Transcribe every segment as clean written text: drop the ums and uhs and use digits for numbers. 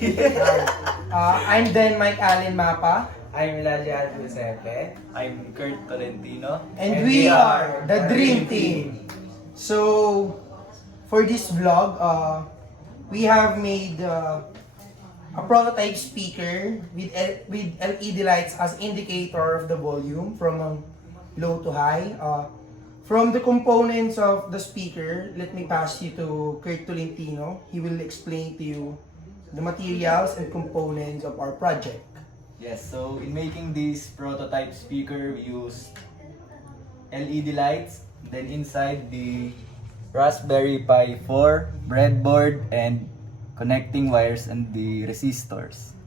I'm then Mike Allen Mapa. I'm Mapa-Cepe. I'm Kurt Tolentino. And we are the Dream Team. So, for this vlog, we have made a prototype speaker with LED lights as indicator of the volume from low to high. From the components of the speaker, let me pass you to Kurt Tolentino. He will explain to you the materials and components of our project. Yes, so in making this prototype speaker, we used LED lights, then inside the Raspberry Pi 4, breadboard, and connecting wires and the resistors.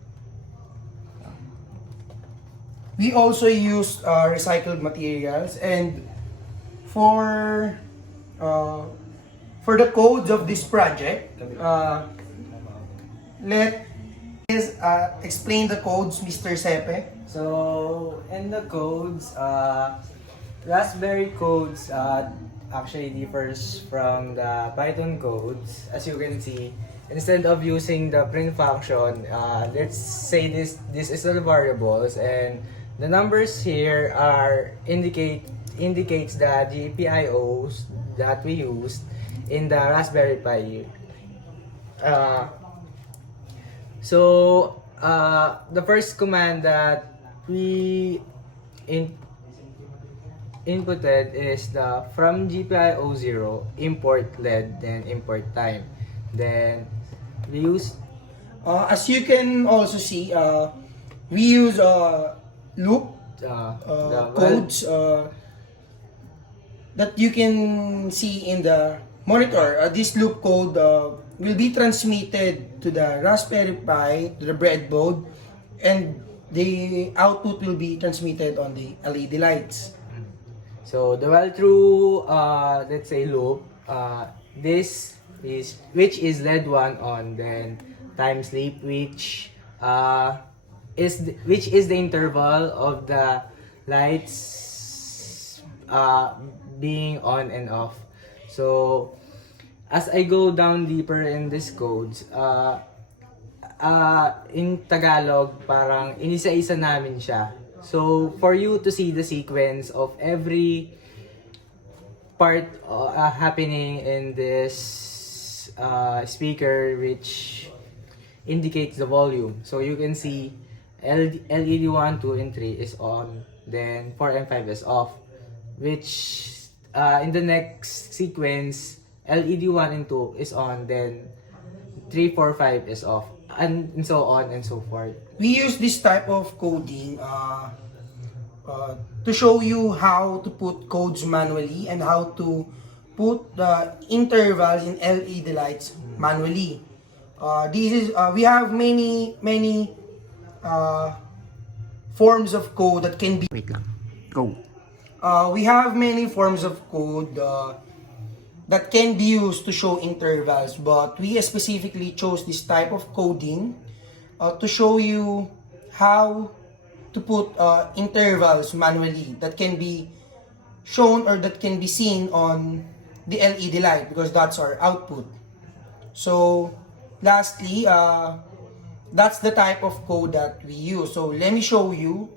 We also used recycled materials, and for the codes of this project, let us explain the codes, Mr. Cepe. So, in the codes, Raspberry codes actually differs from the Python codes. As you can see, instead of using the print function, let's say this is the variables, and the numbers here indicates the GPIOs that we used in the Raspberry Pi. So the first command that we inputted is the from GPIO 0 import LED, then import time. Then we use As you can also see, we use loop codes that you can see in the monitor. This loop code will be transmitted to the Raspberry Pi, to the breadboard, and the output will be transmitted on the LED lights. So the while true let's say loop, this is which is LED 1 on, then time sleep which is the interval of the lights being on and off. So as I go down deeper in these codes, in Tagalog, parang inisa-isa namin siya. So for you to see the sequence of every part happening in this speaker, which indicates the volume. So you can see LED 1, 2, and 3 is on, then 4 and 5 is off, which in the next sequence, LED 1 and 2 is on, then 3, 4, 5 is off, and so on and so forth. We use this type of coding to show you how to put codes manually and how to put the intervals in LED lights manually. We have many forms of code that can be. Wait lang. Go. We have many forms of code that can be used to show intervals, but we specifically chose this type of coding to show you how to put intervals manually that can be shown or that can be seen on the LED light, because that's our output. So lastly, that's the type of code that we use. So let me show you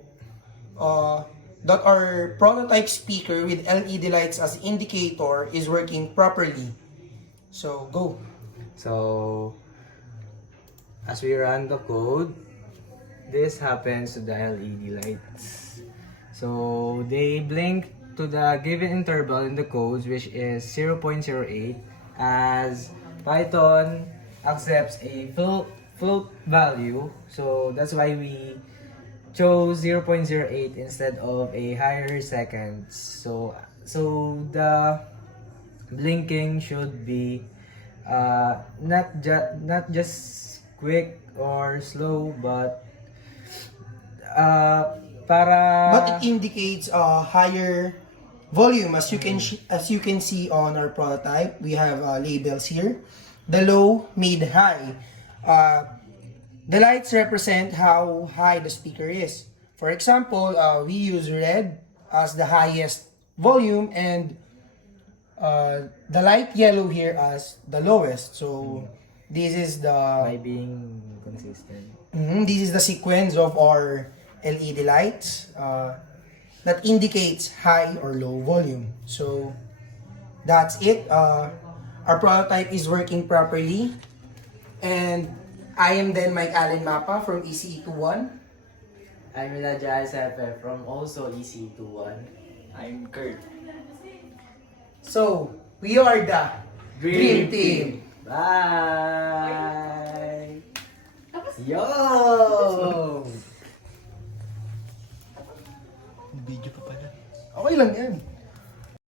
that our prototype speaker with LED lights as indicator is working properly. So go. So as we run the code, this happens to the LED lights. So they blink to the given interval in the codes, which is 0.08, as Python accepts a float value. So that's why we chose 0.08 instead of a higher seconds. So the blinking should be not just quick or slow, but But it indicates a higher volume. As you can see on our prototype, we have labels here: the low, mid, high. The lights represent how high the speaker is. For example, we use red as the highest volume and the light yellow here as the lowest. So this is by the being system. This is the sequence of our LED lights that indicates high or low volume. So that's it. Our prototype is working properly. And I am then Mike Allen Mapa from ECE21. I'm Mapa-Cepe from also EC21. I'm Kurt. So, we are the Dream Team. Bye! Yo!